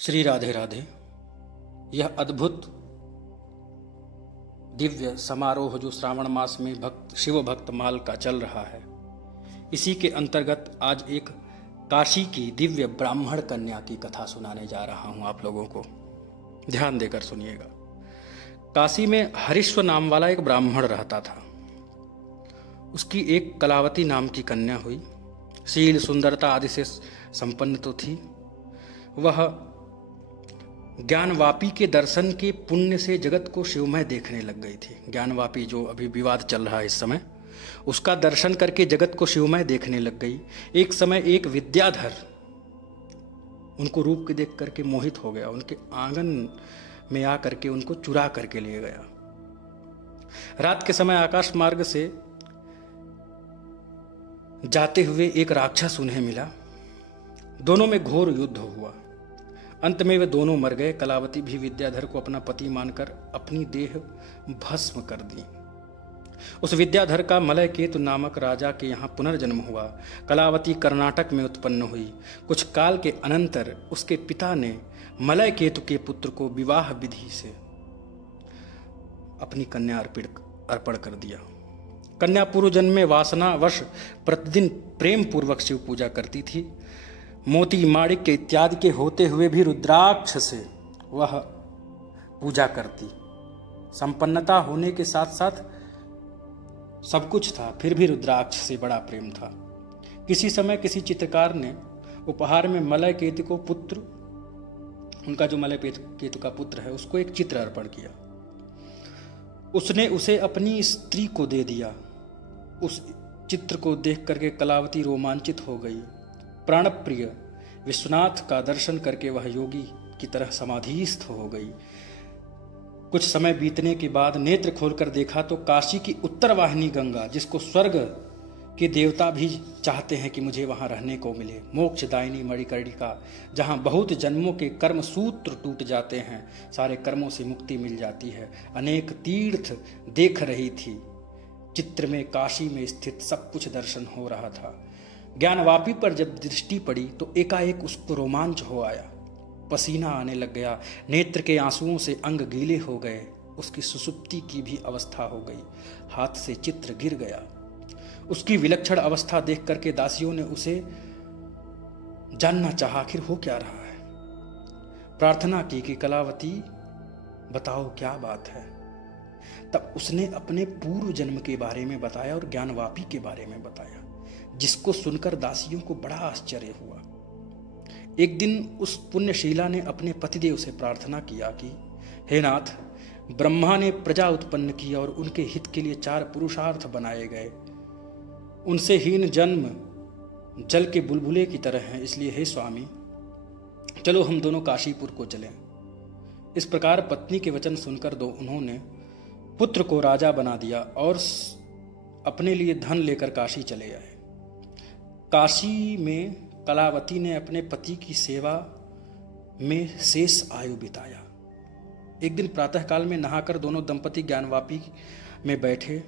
श्री राधे राधे। यह अद्भुत दिव्य समारोह जो श्रावण मास में शिव भक्त माल का चल रहा है, इसी के अंतर्गत आज एक काशी की दिव्य ब्राह्मण कन्या की कथा सुनाने जा रहा हूं आप लोगों को। ध्यान देकर सुनिएगा। काशी में हरिश्व नाम वाला एक ब्राह्मण रहता था। उसकी एक कलावती नाम की कन्या हुई। शील सुंदरता आदि से संपन्न तो थी। वह ज्ञानवापी के दर्शन के पुण्य से जगत को शिवमय देखने लग गई थी। ज्ञानवापी जो अभी विवाद चल रहा है इस समय, उसका दर्शन करके जगत को शिवमय देखने लग गई। एक समय एक विद्याधर उनको रूप के देख करके मोहित हो गया। उनके आंगन में आकर के उनको चुरा करके ले गया। रात के समय आकाश मार्ग से जाते हुए एक राक्षस उन्हें मिला। दोनों में घोर युद्ध हुआ। अंत में वे दोनों मर गए। कलावती भी विद्याधर को अपना पति मानकर अपनी देह भस्म कर दी। उस विद्याधर का मलयकेतु नामक राजा के यहाँ पुनर्जन्म हुआ। कलावती कर्नाटक में उत्पन्न हुई। कुछ काल के अनंतर उसके पिता ने मलयकेतु के पुत्र को विवाह विधि से अपनी कन्या अर्पण कर दिया। कन्या पूर्व जन्म में वासनावश प्रतिदिन प्रेम पूर्वक शिव पूजा करती थी। मोती माणिक्य इत्यादि के होते हुए भी रुद्राक्ष से वह पूजा करती। संपन्नता होने के साथ साथ सब कुछ था, फिर भी रुद्राक्ष से बड़ा प्रेम था। किसी समय किसी चित्रकार ने उपहार में मलयकेतु को पुत्र, उनका जो मलयकेतु का पुत्र है, उसको एक चित्र अर्पण किया। उसने उसे अपनी स्त्री को दे दिया। उस चित्र को देख करके कलावती रोमांचित हो गई। प्राणप्रिय विश्वनाथ का दर्शन करके वह योगी की तरह समाधिस्थ हो गई। कुछ समय बीतने के बाद नेत्र खोलकर देखा तो काशी की उत्तर वाहिनी गंगा, जिसको स्वर्ग के देवता भी चाहते हैं कि मुझे वहां रहने को मिले, मोक्षदायिनी मणिकर्णिका, जहां बहुत जन्मों के कर्म सूत्र टूट जाते हैं, सारे कर्मों से मुक्ति मिल जाती है, अनेक तीर्थ देख रही थी। चित्र में काशी में स्थित सब कुछ दर्शन हो रहा था। ज्ञानवापी पर जब दृष्टि पड़ी तो एकाएक उसको रोमांच हो आया। पसीना आने लग गया। नेत्र के आंसुओं से अंग गीले हो गए। उसकी सुसुप्ति की भी अवस्था हो गई। हाथ से चित्र गिर गया। उसकी विलक्षण अवस्था देख करके दासियों ने उसे जानना चाहा, आखिर हो क्या रहा है। प्रार्थना की कि कलावती बताओ क्या बात है। तब उसने अपने पूर्व जन्म के बारे में बताया और ज्ञानवापी के बारे में बताया, जिसको सुनकर दासियों को बड़ा आश्चर्य हुआ। एक दिन उस पुण्यशीला ने अपने पतिदेव से प्रार्थना किया कि हे नाथ, ब्रह्मा ने प्रजा उत्पन्न की और उनके हित के लिए 4 पुरुषार्थ बनाए गए। उनसे हीन जन्म जल के बुलबुले की तरह हैं। इसलिए हे स्वामी, चलो हम दोनों काशीपुर को चलें। इस प्रकार पत्नी के वचन सुनकर उन्होंने पुत्र को राजा बना दिया और अपने लिए धन लेकर काशी चले आए। काशी में कलावती ने अपने पति की सेवा में शेष आयु बिताया। एक दिन प्रातःकाल में नहाकर दोनों दंपति ज्ञानवापी में बैठे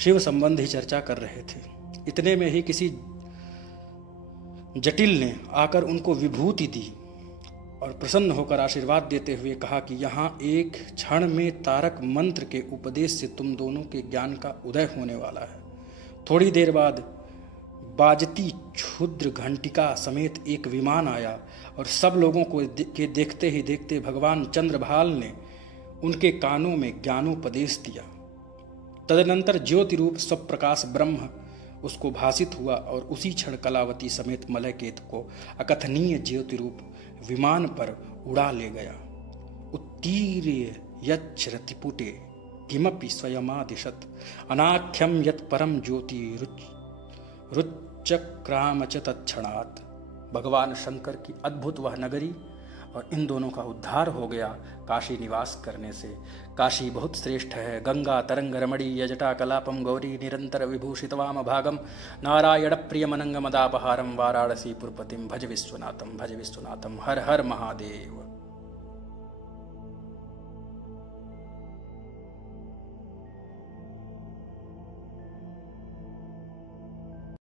शिव संबंधी चर्चा कर रहे थे। इतने में ही किसी जटिल ने आकर उनको विभूति दी और प्रसन्न होकर आशीर्वाद देते हुए कहा कि यहाँ एक क्षण में तारक मंत्र के उपदेश से तुम दोनों के ज्ञान का उदय होने वाला है। थोड़ी देर बाद बाजती क्षुद्र घंटिका समेत एक विमान आया और सब लोगों को देखते ही देखते भगवान चंद्रभाल ने उनके कानों में ज्ञानोपदेश दिया। तदनंतर ज्योति रूप स्वप्रकाश ब्रह्म उसको भासित हुआ और उसी क्षण कलावती समेत मलयकेतु को अकथनीय ज्योति रूप विमान पर उड़ा ले गया। उत्तीर्य यच्च रतिपुटे किमपि स्वयमादिशत अनाख्यम यत् परम ज्योति रुच्चक्राम च तत्क्षणात्। भगवान शंकर की अद्भुत वह नगरी और इन दोनों का उद्धार हो गया काशी निवास करने से। काशी बहुत श्रेष्ठ है। गंगा तरंग रमणी यजटा कलापम गौरी निरंतर विभूषितवाम भागम नारायण प्रियमनंग मदापहारम वाराणसी पुरपतिम भज विश्वनाथम हर हर महादेव।